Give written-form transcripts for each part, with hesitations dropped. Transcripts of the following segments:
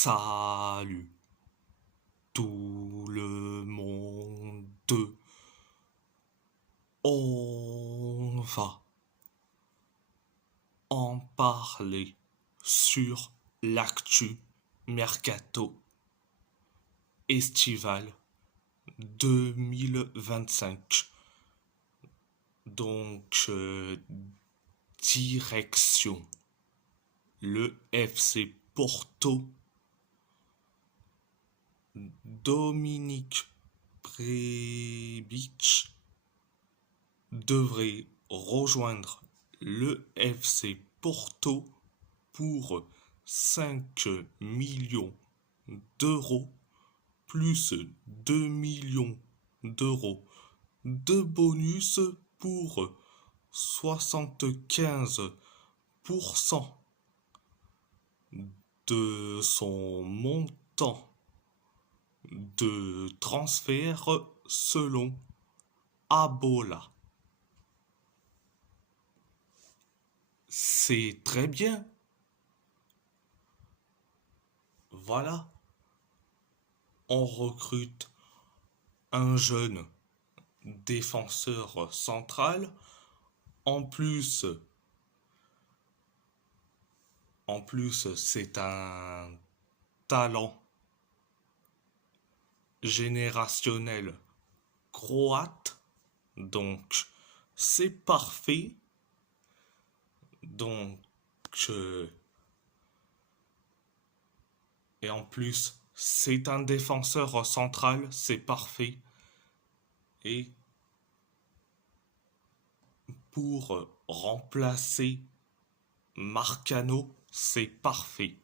Salut tout le monde. On va en parler sur l'actu mercato estival 2025. Direction le FC Porto. Dominique Prebic devrait rejoindre le FC Porto pour 5 millions d'euros plus 2 millions d'euros de bonus pour 75% de son montant de transfert selon Abola. C'est très bien. Voilà. On recrute un jeune défenseur central. En plus, c'est un talent générationnel croate. Donc, c'est parfait. Donc, et en plus, c'est un défenseur central, c'est parfait. Et pour remplacer Marcano, c'est parfait.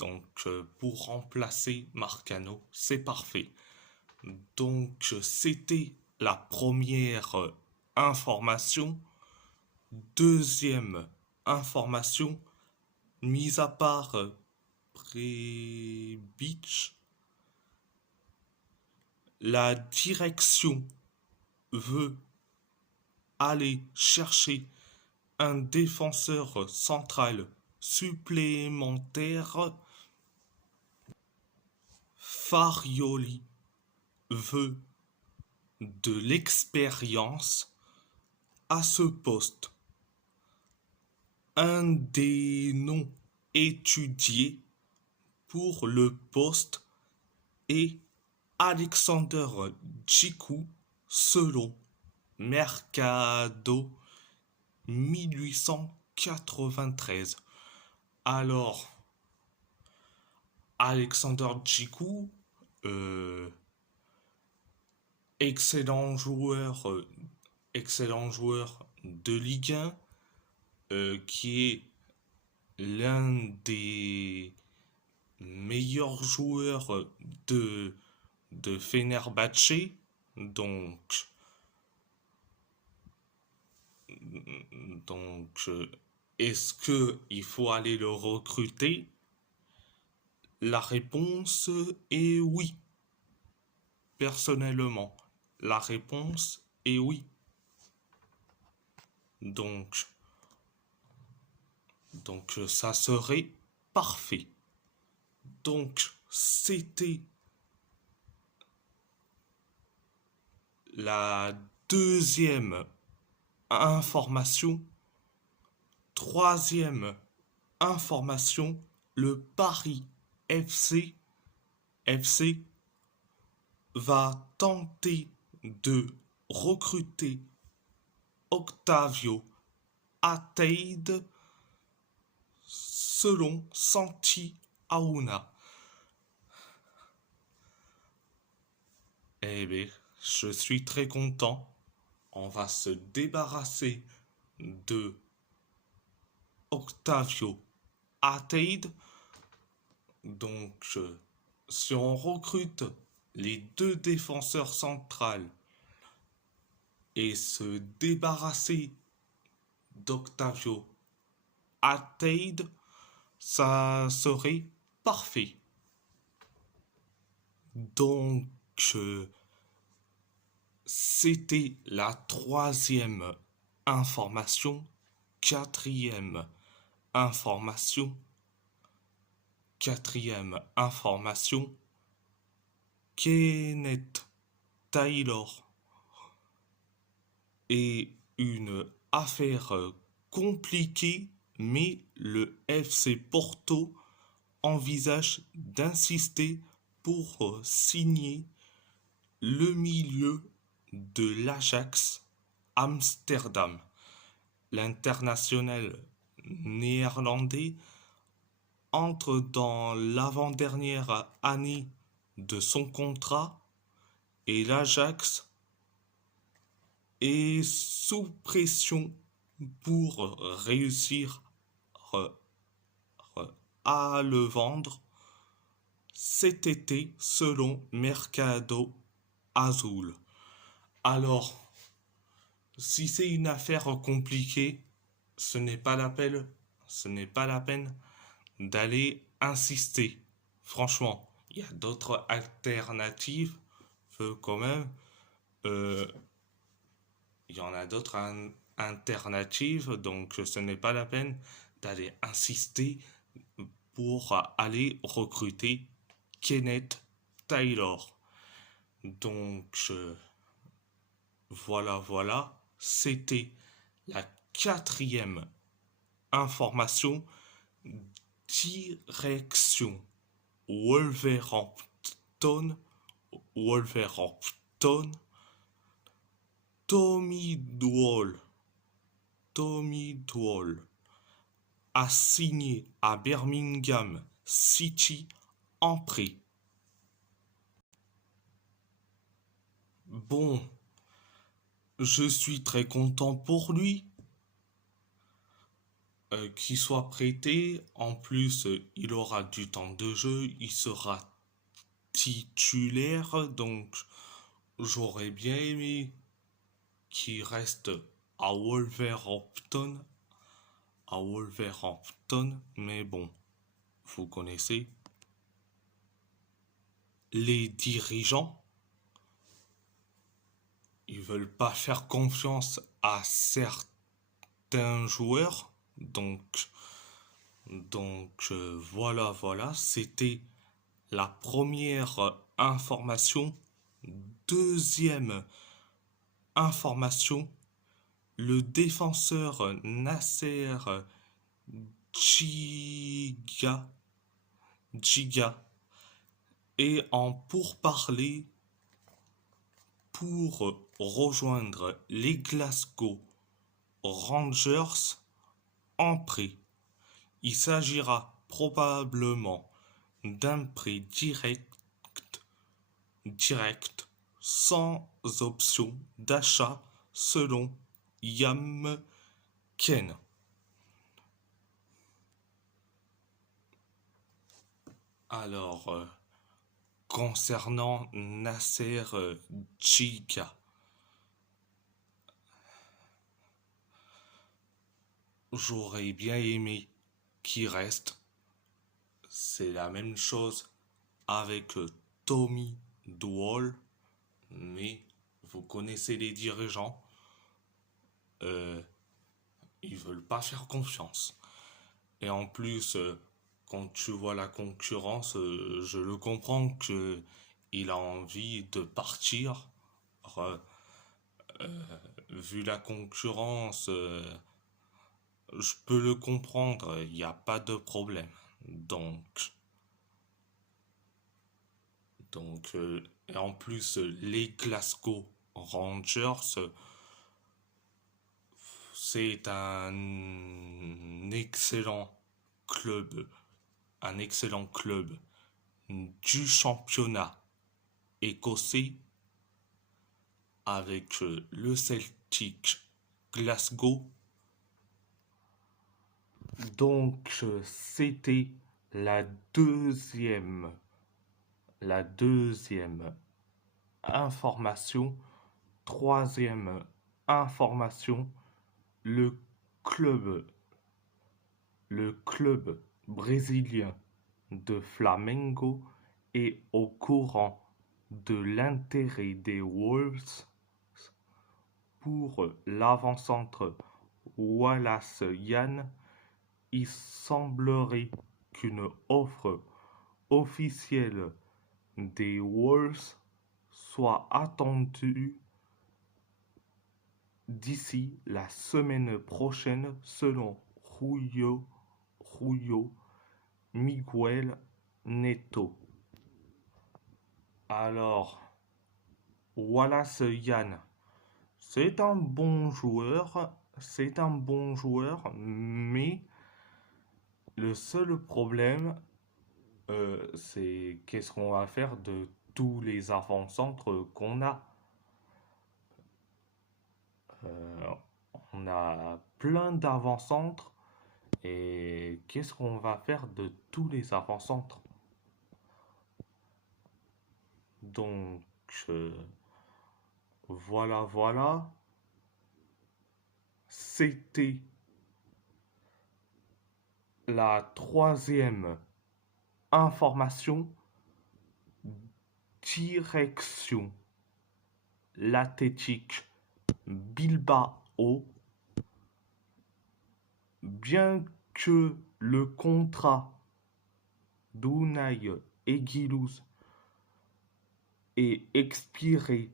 Donc, pour remplacer Marcano, c'est parfait. Donc, c'était la première information. Deuxième information, mis à part Prebic, la direction veut aller chercher un défenseur central supplémentaire. Farioli veut de l'expérience à ce poste. Un des noms étudiés pour le poste est Alexander Djikou selon Mercado 1893. Alors, Alexander Djikou, excellent joueur de Ligue 1, qui est l'un des meilleurs joueurs de Fenerbahçe. Donc, est-ce que il faut aller le recruter? La réponse est oui. Personnellement, la réponse est oui. Donc ça serait parfait. Donc, c'était la deuxième information. Troisième information, le Paris FC va tenter de recruter Octavio Ateid selon Santi Aouna. Eh bien, je suis très content. On va se débarrasser de Octavio Ateid. Donc, si on recrute les deux défenseurs centrales et se débarrasser d'Octavio Ateid, ça serait parfait. Donc, c'était la troisième information. Quatrième information. quatrième information, Kenneth Taylor est une affaire compliquée, mais le FC Porto envisage d'insister pour signer le milieu de l'Ajax Amsterdam. L'international néerlandais entre dans l'avant-dernière année de son contrat et l'Ajax est sous pression pour réussir à le vendre cet été selon Mercado Azul. Alors, si c'est une affaire compliquée, ce n'est pas la peine, d'aller insister. Franchement, il y a d'autres alternatives quand même. Euh, il y en a d'autres alternatives, donc ce n'est pas la peine d'aller insister pour aller recruter Kenneth Taylor. Donc voilà, c'était la quatrième information. Direction Wolverhampton, Tommy Doyle a signé à Birmingham City en prêt. Bon, je suis très content pour lui qu'il soit prêté. En plus, il aura du temps de jeu, il sera titulaire, donc j'aurais bien aimé qu'il reste à Wolverhampton, mais bon, vous connaissez les dirigeants, ils veulent pas faire confiance à certains joueurs, donc voilà, c'était la première information. Deuxième information, le défenseur Nasser Giga est en pourparlers pour rejoindre les Glasgow Rangers en prêt. Il s'agira probablement d'un prêt direct sans option d'achat selon Yam Ken. Alors, concernant Nasser Giga, j'aurais bien aimé qu'il reste. C'est la même chose avec Tommy Doyle, mais vous connaissez les dirigeants, ils veulent pas faire confiance. Et en plus, quand tu vois la concurrence, je le comprends que il a envie de partir. Euh, Vu la concurrence, je peux le comprendre, il n'y a pas de problème. Et en plus, les Glasgow Rangers, c'est club, un excellent club du championnat écossais avec le Celtic Glasgow. Donc c'était la deuxième information. Troisième information, le club brésilien de Flamengo est au courant de l'intérêt des Wolves pour l'avant-centre Wallace Yann. Il semblerait qu'une offre officiel des Wolves soit attendu d'ici la semaine prochaine selon Julio Miguel Neto. Alors, Wallace Yann, c'est un bon joueur, mais le seul problème, c'est qu'est-ce qu'on va faire de tous les avant-centres qu'on a. Euh, on a plein d'avant-centres et qu'est-ce qu'on va faire de tous les avant-centres? Donc, euh, voilà. C'était la troisième information. Direction l'Athletic Bilbao. Bien que le contrat d'Unai Eguiluz ait expiré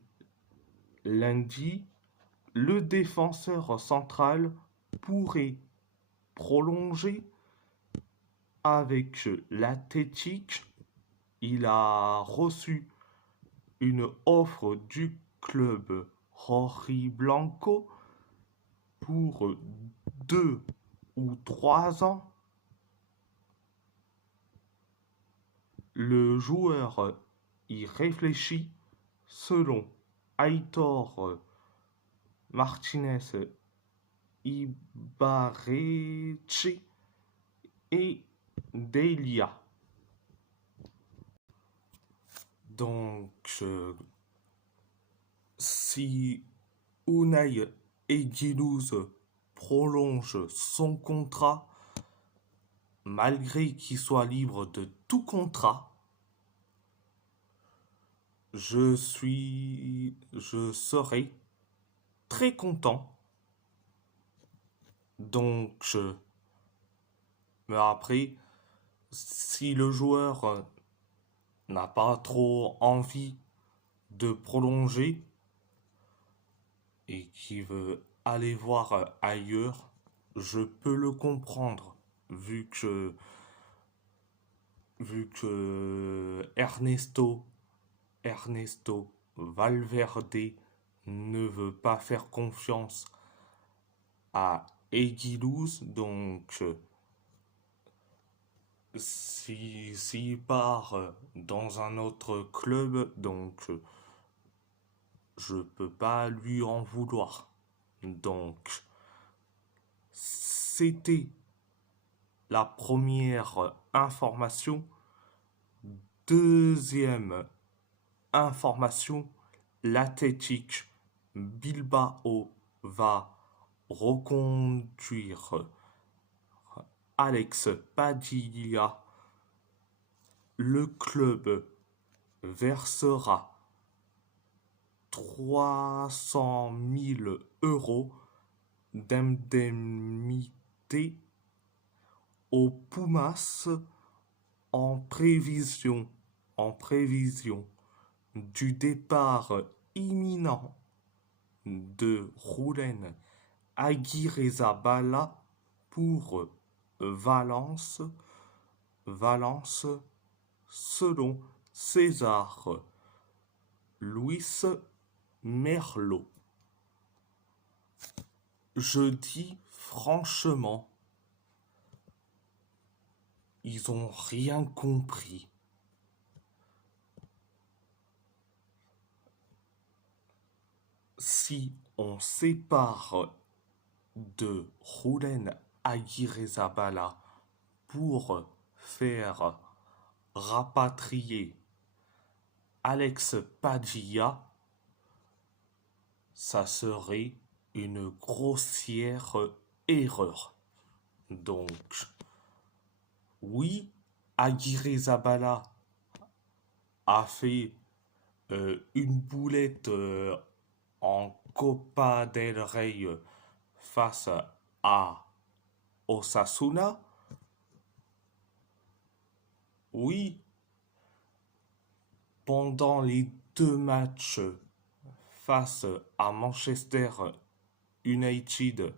lundi, le défenseur central pourrait prolonger avec l'Athletic. Il a reçu une offre du club Rojiblanco pour 2 ou 3 ans. Le joueur y réfléchit selon Aitor Martinez Ibarreche et Delia. Donc, si Unai Eguiluz prolonge son contrat, malgré qu'il soit libre de tout contrat, je serai très content. Donc, mais après, si le joueur n'a pas trop envie de prolonger et qui veut aller voir ailleurs, je peux le comprendre, vu que Ernesto Valverde ne veut pas faire confiance à Eguiluz. Donc s'il part dans un autre club, donc je peux pas lui en vouloir. Donc c'était la première information. Deuxième information, l'Athletic Bilbao va reconduire Alex Padilla. Le club versera 300 000 € d'indemnité aux Pumas en prévision du départ imminent de Julen Aguirrezabala pour Valence, selon César Luis Merlo. Je dis franchement, ils ont rien compris. Si on sépare de Julen Aguirrezabala pour faire rapatrier Alex Padilla, ça serait une grossière erreur. Donc, oui, Aguirrezabala a fait une boulette en Copa del Rey face à Osasuna. Oui, pendant les deux matchs face à Manchester United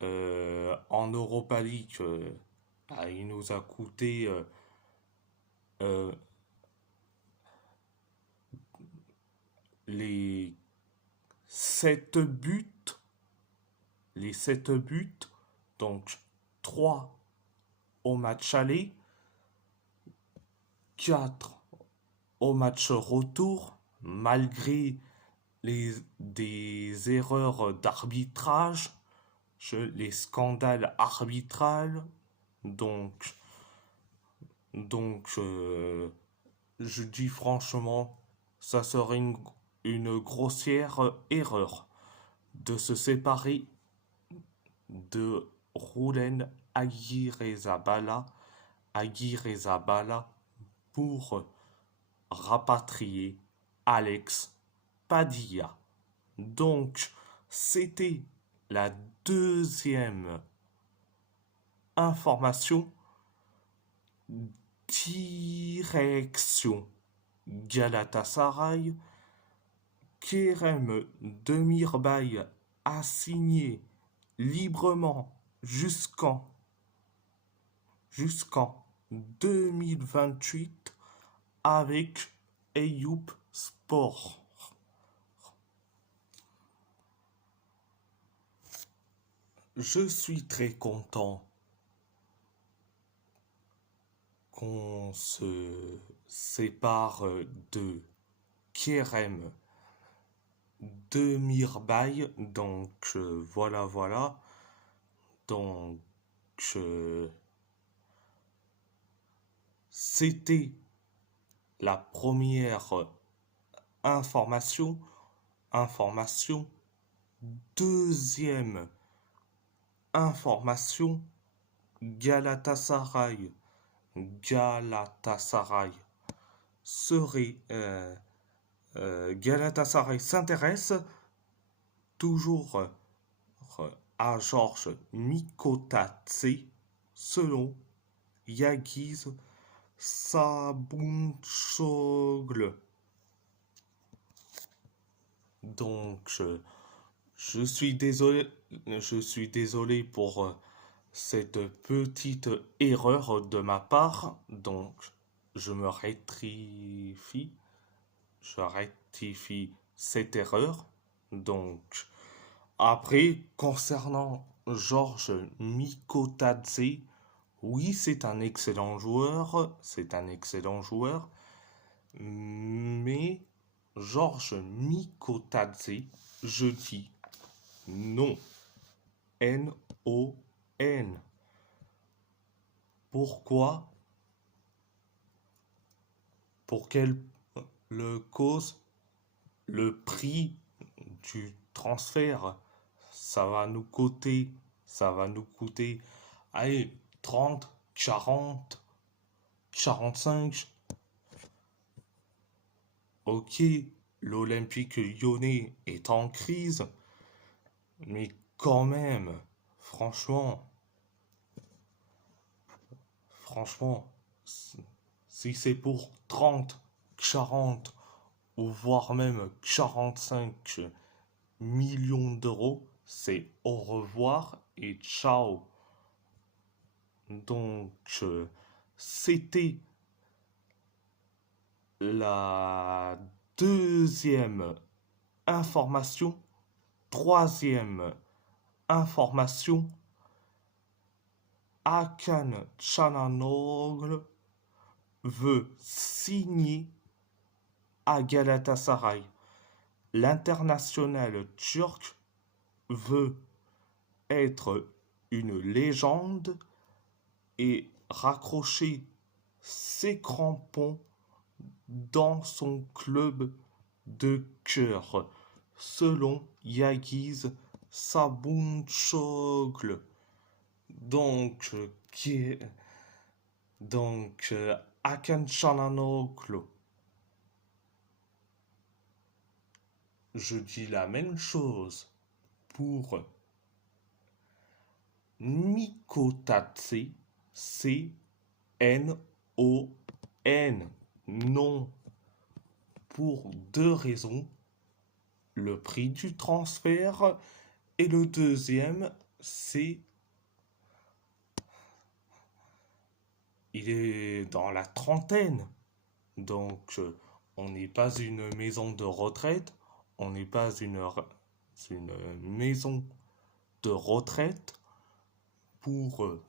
en Europa League, il nous a coûté euh, les 7 buts, les 7 buts, donc 3 au match aller, 4 au match retour, malgré des erreurs d'arbitrage, les scandales arbitrales. Donc, donc, je dis franchement, ça serait une grossière erreur de se séparer de Roulen Aguirre-Zabala pour rapatrier Alex Padilla. Donc, c'était la deuxième information. Direction Galatasaray. Kerem Demirbay a signé librement jusqu'en 2028 avec Eyüp Sport. Je suis très content qu'on se sépare de Kerem Demirbay. Donc voilà. Donc c'était la première information. Deuxième information, Galatasaray serait Galatasaray s'intéresse toujours à Georges Mikotadze selon Yagiz Sabunçoğlu. Donc je suis désolé pour cette petite erreur de ma part. Donc je rectifie cette erreur. Donc après, concernant Georges Mikotadze, oui, c'est un excellent joueur, mais Georges Mikotadze, je dis non. N-O-N. Pourquoi? Pour quelle cause? Le prix du transfert, ça va nous coûter, allez, 30, 40, 45. Ok, l'Olympique lyonnais est en crise, mais quand même, franchement, si c'est pour 30, 40 ou voire même 45 millions d'euros, c'est au revoir et ciao. Donc, c'était la deuxième information. Troisième information, Hakan Çalhanoğlu veut signer à Galatasaray. L'international turc veut être une légende et raccrocher ses crampons dans son club de cœur, selon Yagiz Sabunçoğlu. Donc, Hakan Çalhanoğlu. Je dis la même chose pour Mikotadze, C-N-O-N. Non, pour deux raisons. Le prix du transfert et le deuxième, c'est il est dans la trentaine. Donc, on n'est pas une maison de retraite, on n'est pas une maison de retraite pour, euh,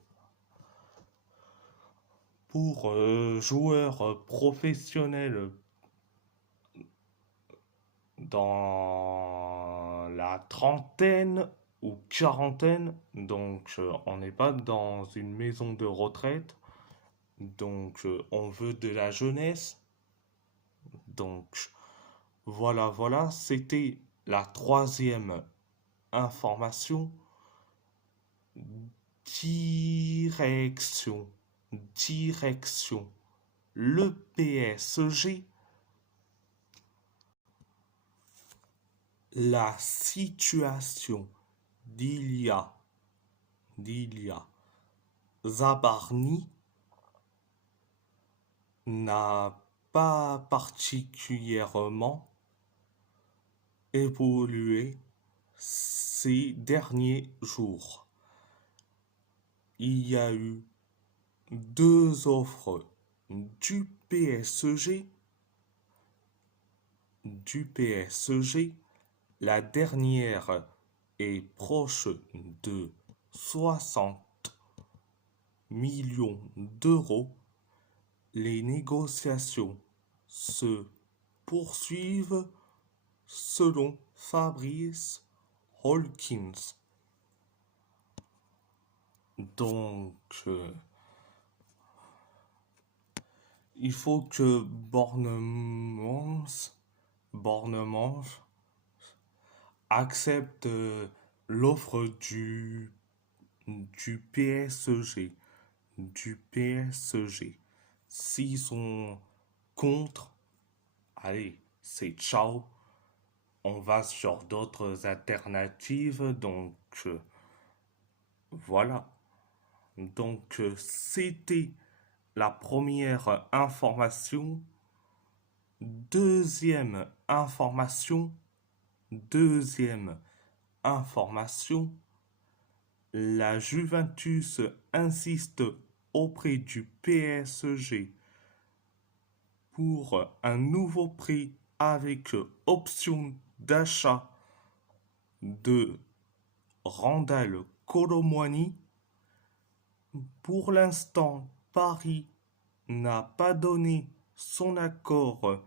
pour joueurs professionnels dans la trentaine ou quarantaine. Donc, on n'est pas dans une maison de retraite. Donc, on veut de la jeunesse. Donc, voilà, c'était la troisième information. Direction, direction. Le PSG, la situation d'Ilia, d'Ilia Zabarni n'a pas particulièrement évolué ces derniers jours. Il y a eu deux offres du PSG, La dernière est proche de 60 millions d'euros. Les négociations se poursuivent selon Fabrice Hawkins. Donc, il faut que Bournemouth accepte l'offre du PSG. Du PSG. S'ils sont contre, allez, c'est ciao. On va sur d'autres alternatives. Donc, voilà. Donc, c'était la première information. Deuxième information. La Juventus insiste auprès du PSG pour un nouveau prix avec option d'achat de Randal Kolo Muani. Pour l'instant, Paris n'a pas donné son accord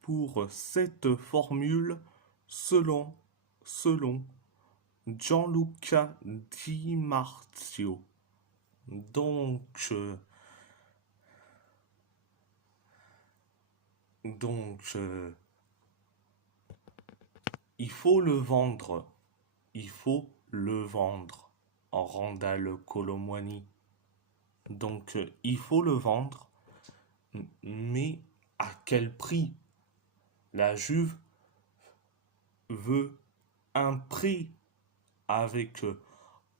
pour cette formule selon Gianluca Di Marzio. Donc, il faut le vendre. En Randal Kolo Muani. Donc, il faut le vendre. Mais à quel prix? La Juve veut un prix avec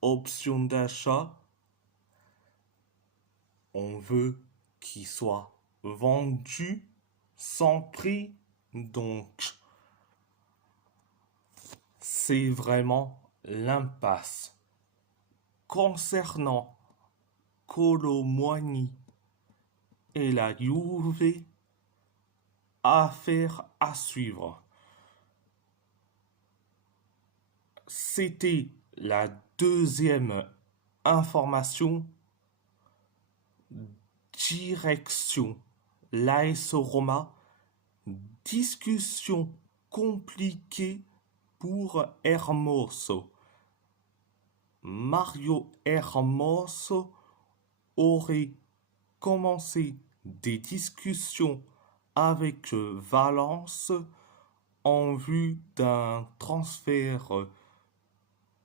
option d'achat. On veut qu'il soit vendu sans prix. Donc, c'est vraiment l'impasse. Concernant Kolo Muani et la Juve, affaire à suivre. C'était la deuxième information. Direction l'AS Roma. Discussion compliquée pour Hermoso. Mario Hermoso aurait commencé des discussions avec Valence en vue d'un transfert.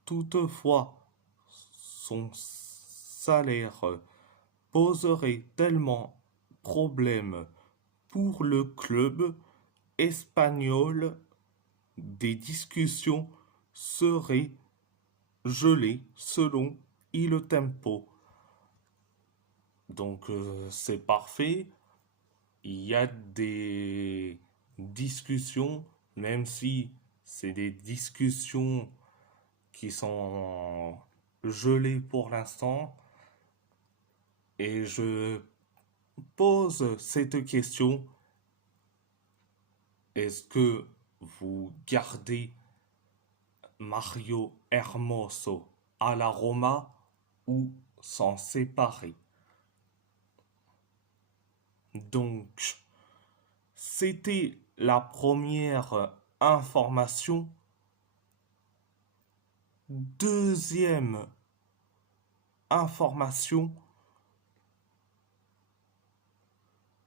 Toutefois, son salaire poserait tellement problème pour le club espagnol, des discussions seraient gelées selon Il Tempo. Donc c'est parfait. Il y a des discussions, même si c'est des discussions qui sont gelées pour l'instant. Et je pose cette question, est-ce que vous gardez Mario Hermoso à la Roma ou s'en séparer? Donc, c'était la première information. Deuxième information,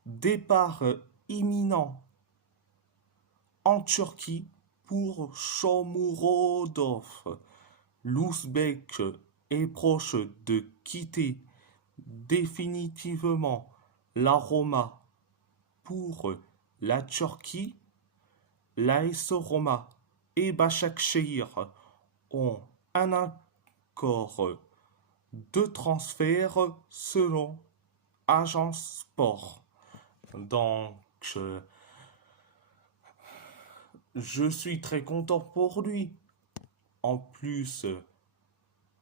départ imminent en Turquie pour Shomurodov. L'Ouzbek est proche de quitter définitivement la Roma pour la Turquie. L'AS Roma et Başakşehir ont un accord de transfert selon Agence Sport. Donc, je suis très content pour lui. En plus,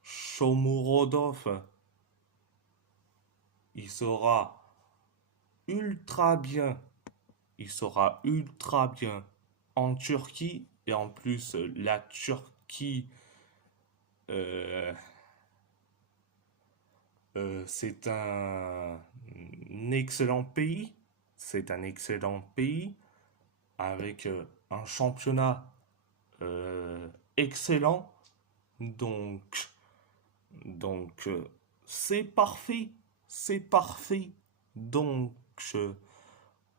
Shomurodov, il sera ultra bien. Il sera ultra bien en Turquie. Et en plus, la Turquie, euh, c'est un excellent pays. C'est un excellent pays avec un championnat excellent. Donc, donc, c'est parfait. C'est parfait. Donc,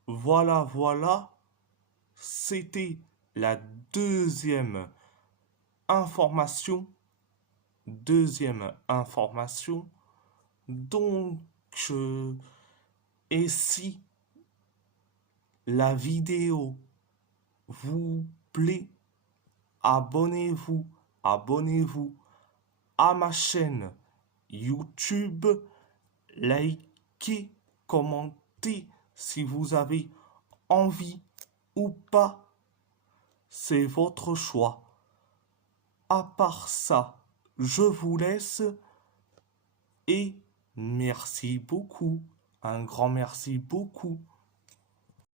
voilà, voilà. C'était la deuxième information. Deuxième information. Donc, et si la vidéo vous plaît, abonnez-vous, abonnez-vous à ma chaîne YouTube, likez, commentez si vous avez envie ou pas, c'est votre choix. À part ça, je vous laisse et merci beaucoup, un grand merci beaucoup.